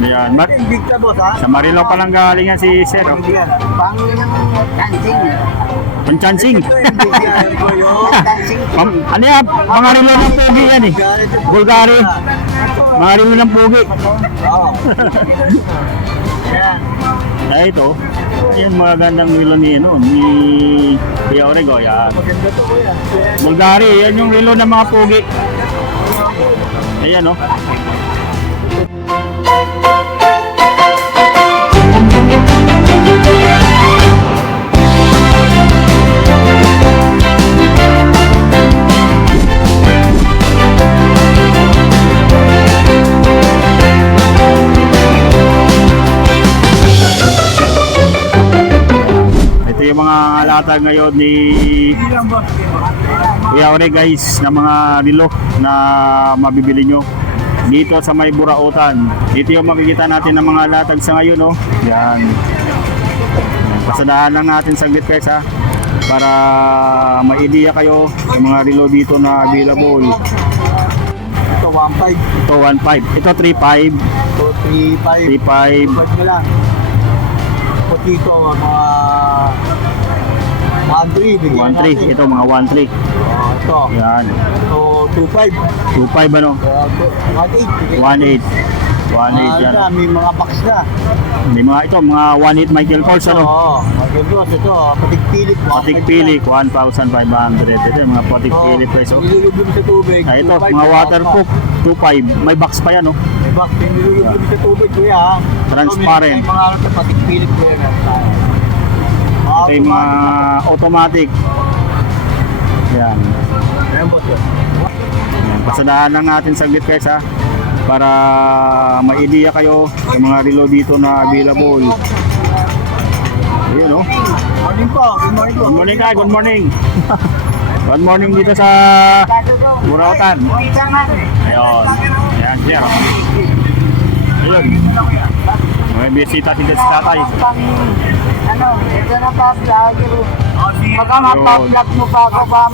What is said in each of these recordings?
Yan. Sa Marilao pa lang galing yan si Sir. Oh. Panchansing. Ano yan? Mga rilo ng pugi yan eh. Bulgari. Mga rilo ng pugi. Kaya ito, yung mga gandang rilo ni Kuya Orego. Yan. Bulgari, yan yung rilo ng mga pugi. Ayan o. Ito yung mga latag ngayon ni Kuya Ore guys, na mga rilo na mabibili nyo dito sa may Burautan. Dito yung makikita natin ng mga latag sa ngayon, no? Yan. Pasadahan lang natin saglit guys ha, para ma-idea kayo yung mga rilo dito na available. Ito 1.5. Ito 1.5. Ito 3.5. Ito 3.5. 3.5. Pag mo lang. Puti ito mga 1.3. 1.3. Ito mga 1.3. Ito. Yan. Ito 2.5. 2.5 ano? 1.8. 1.8 yan. May mga box na. May mga ito, mga 1.8 Michael Kors ano? Oo. Michael Kors ito. Patik pilik. Patik pilik, 1,500. Ito yung mga patik pilik guys. Oh. Nilulublob sa tubig. Ah, ito, mga waterproof, 2.5. May box pa yan, no? May box. Nilulublob sa tubig kuya ha. Transparent. May mga ano sa patik pilik kuya na. Ito yung mga automatic. Yan. Ayan po sir. Yan. Pasadahan lang natin saglit guys ha, para ma-idea kayo yung mga relo dito na available. Ayun, no? Morning po. Good morning po. Good morning ka, good morning. Good morning dito sa Burautan. Ayun. Ayan, sir. Ayun. May bisita si tatay. Ano, ito na pa vlog. Baka mapa-vlog mo pa ako pa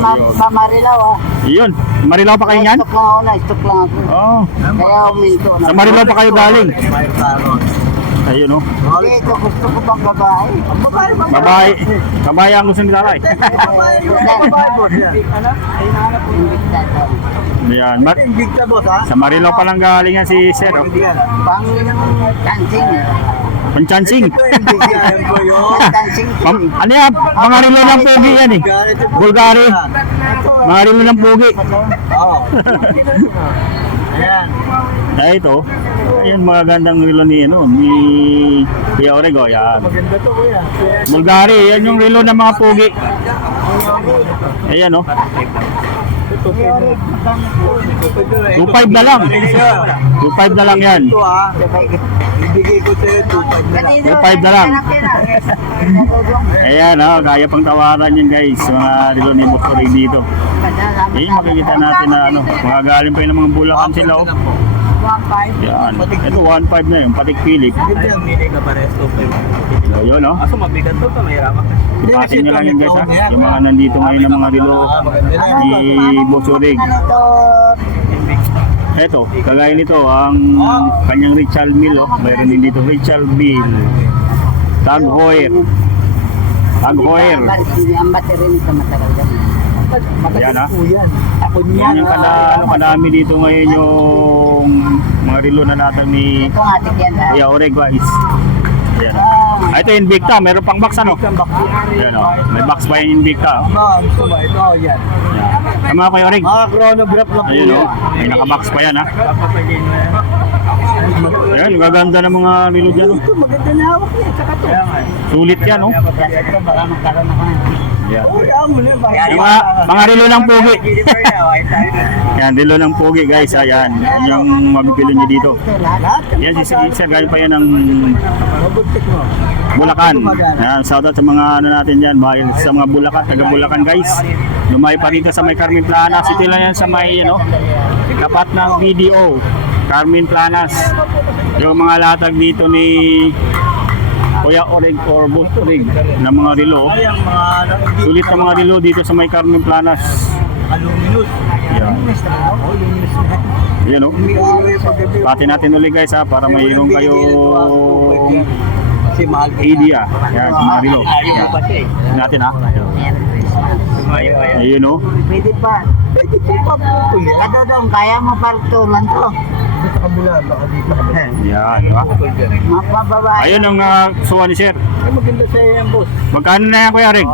Marilao ah. Ayun. Marilao pa kayo yan? Stock lang ako na, stock lang ako. Oo. Kaya uminto na. Sa Marilao pa kayo galing? Ayun, no? Hindi, ito gusto ko pang babae. Babae. Babae ang gusto ni tatay. Ayan. Invicta boss ha? Sa Marilao pa lang galing yan si Sir. Oh. Pang dancing. Panchansing. Dancing. Ano yan? Mga rilo ng pugi yan eh. Bulgari. Mga rilo ng pugi. Oo. Ayan. Kaya ito, ayun mga gandang rilo ni Kuya Orego. Yan. Maganda to kuya. Bulgari, yan yung rilo ng mga pugi. Ayan o. 2.5 na lang. 2.5 na lang yan. Ito ha. Ibigay ko sa'yo 2.5 na lang. 2.5 na lang. Ayan o, kaya pang tawaran yan guys. Mga rilo ni Bukorig dito. Ayun, makikita natin na mga galing pa yun ng mga Bulacan sila o. Yan. Ito 1.5 na yun, patik pilik. Ito yung mili ka pares 2.5. Ayun o. Aso mabigat to, mahirapan ka. Ipasin nyo lang yun guys ha. Yung mga nandito ngayon ng mga rilo ni Bukorig. Ito, kagaya nito, ang kanyang Richard Mill, oh. Mayroon din dito Richard Mill, Tag Heuer. Ang battery nito matagal yan. Ayan ha. Ako Yan niyan. yung kadami dito ngayon yung mga relo na natin ni Ito nga tigyan ha. Kuya Orego guys. Ayan ha. Ito Invicta, meron pang box ano? Ayan o, may box pa yung Invicta. Gusto ba? Ito, yan. Ayan. Tama Kuya Orego. Mga chronograph na po Ayun o, may nakabox pa yan ha. Papapagin mo yan. Ayan, gaganda ng mga relo dyan o. Ito maganda na hawak niya. Saka to. Kaya nga. Sulit yan o. Ito baka magkaroon ako ng Ayan. Uy, amo na. Yung mga relo ng pugi. Yan, relo ng pugi guys. Ayan, yan yung mabibili nyo dito. ito lahat. Yan si Sir, galing pa yan ng Bulacan. Yan, shoutout sa mga natin dyan, sa mga Bulacan, taga Bulacan guys. Lumay pa rito sa may Carmen Planas. Ito lang yan sa may, tapat ng BDO, Carmen Planas. Yung mga latag dito ni Kuya Orig or Boss Orig na mga relo. Sulit na mga relo dito sa may Carmen Planas. Aluminous. Yan. Luminous na. Yun o. Pati natin ulit guys ha, para mayroon kayo Si mahal idea. Yan, sa mga relo. Ayaw pa siya eh. Yan natin ha. Ayun o. Pwede pa. Pwede pa po yan. Kadodong, kaya mo partulan to. Sa kabila, baka dito sa kabila. Yan, di ba? Mapababae. Ayun ang suwa ni sir. Ay, maganda sa yan, boss. Magkano na yan Kuya Rig?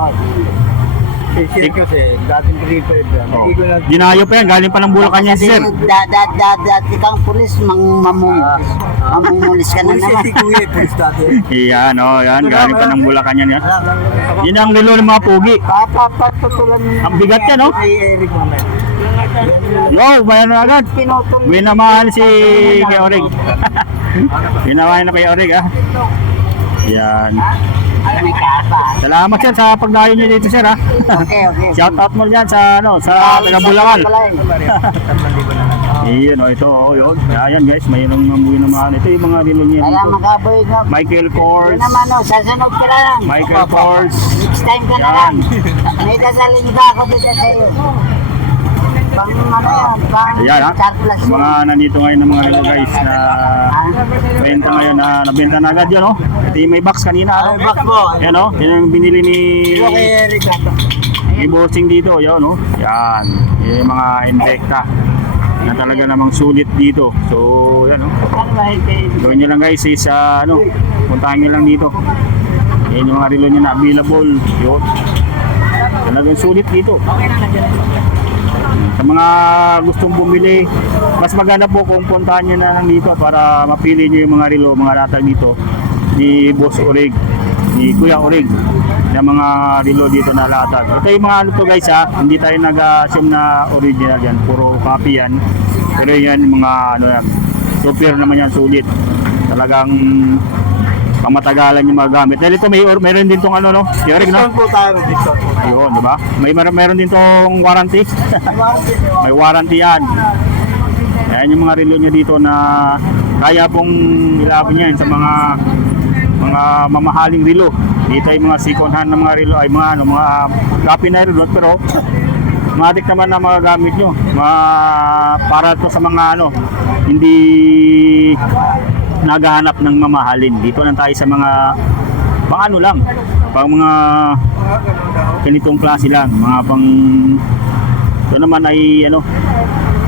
Eh, siya kasi, dating prepared yan. Oh. Hindi ko na... Dinayo pa yan, galing pa ng Bulacan yan si sir. Dati kang pulis, mamumulis ka na Pulis naman. si Kuya, pulis dati. Yan o, yan, galing pa ng Bulacan yan. Yan, yun ang relo ng mga pugi. Papapatutulan mo. Ang bigat yan, no? Ay, Eric mamaya. Yo, bayan na agad. Pinutol. Minamahal si Kuya Orig. Minamahal na Kuya Orig ha. Yan. May kasa. Salamat sir sa pagdayo niyo dito sir ha. Okay. Shout out mo diyan sa sa taga Bulacan. Kaya Iyon o, ito o, yun. Ayan guys, mayroong mamuwi naman. Ito yung mga relo niya dito. makaboy ka. Michael Yun Kors. naman o, sasunod ka lang. Michael Kors. Next time ka na Yan. lang. May dasalin ba ako dito sa iyo? Pang ano yan, pang Ayan ha. surplus yun. Mga nandito ngayon ng mga relo guys na benta ngayon na nabenta na agad yun o. Ito yung may box kanina. Ay, Ano? back mo. Yan o, yan yung binili ni Yung kay Eric. i-bossing dito, yun no? Yan, yung mga Invicta na talaga namang sulit dito. So, yan no? Ano ba ito? Gawin nyo lang guys is puntahan nyo lang dito. Yan yung mga relo nyo na available. Yun. Talagang sulit dito. Sa mga gustong bumili, mas maganda po kung puntahan nyo na lang dito para mapili nyo yung mga relo, mga latag dito ni Boss Orig, ni Kuya Orig, ng mga relo dito na latag. Ito yung mga ano to guys ha, hindi tayo nag-assume na original yan, puro copy yan. Pero yan yung mga ano yan, super naman yan, sulit. Talagang pamatagalan yung mga gamit. Dahil ito mayroon din tong ano no, Kuya Orig no? Discount po tayo, discount po tayo. Ayun, di ba? Meron din tong warranty. May warranty yan. Ayan yung mga relo niya dito na kaya pong ilaban yan sa mga mamahaling relo. Dito ay mga second hand na mga relo ay mga copy na relo pero matik naman na mga gamit nyo. Para to sa mga hindi naghahanap ng mamahalin. Dito lang tayo sa mga pang ano lang, pang mga ganitong klase lang, mga pang ito naman ay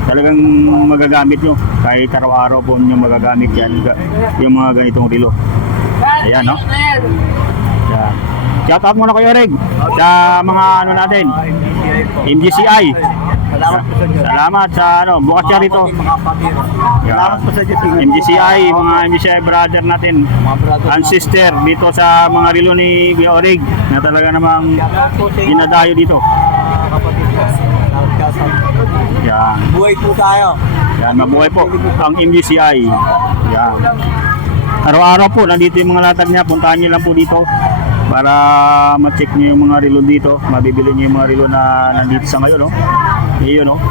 talagang magagamit nyo kahit araw-araw po nyo magagamit yan yung mga ganitong relo. Ayan no. Yan. Shout out muna kayo Reg sa mga natin MGCI. Salamat po sa Diyos. Salamat sa bukas siya rito. Mga pabiro. Salamat po sa Diyos. MGCI, mga MGCI brother natin Mga brother. and sister dito sa mga relo ni Kuya Orig na talaga namang dinadayo dito. Kapatid ko. Yan. Buhay po tayo. Yan, mabuhay po ang MGCI. Yan. Araw-araw po, nandito yung mga latag niya. Puntahan niyo lang po dito para ma-check niyo yung mga relo dito. Mabibili niyo yung mga relo na nandito sa ngayon, no? Iyon, no?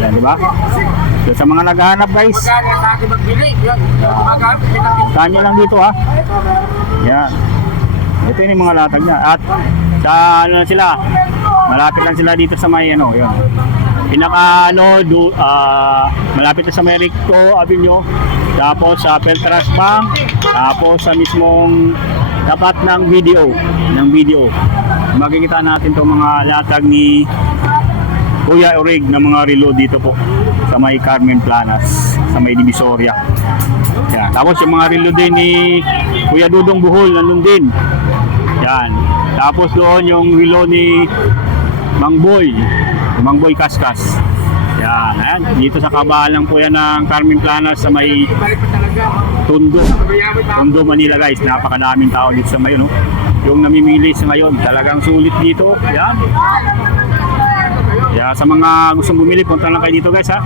Yan, di ba? So, sa mga naghahanap, guys, puntahan niyo lang dito, ha? Yan. Ito yung mga latag niya. At sa na sila, malapit lang sila dito sa may yun. Pinaka malapit na sa may Rico Avenue, tapos sa Peltras Bank, tapos sa mismong tapat ng video. Makikita natin itong mga latag ni Kuya Orig ng mga relo dito po sa may Carmen Planas, sa may Divisoria. Yan. Tapos yung mga relo din ni Kuya Dudong Buhol, nandun din. Yan. Tapos doon yung relo ni Mang Boy Kaskas. Yan, ayan. Dito sa kabahan lang po yan ng Carmen Planas sa may Tondo, Manila guys. Napakadaming tao dito sa ngayon. Yung namimili sa ngayon, talagang sulit dito. Yan. Sa mga gustong bumili, punta lang kayo dito guys ha.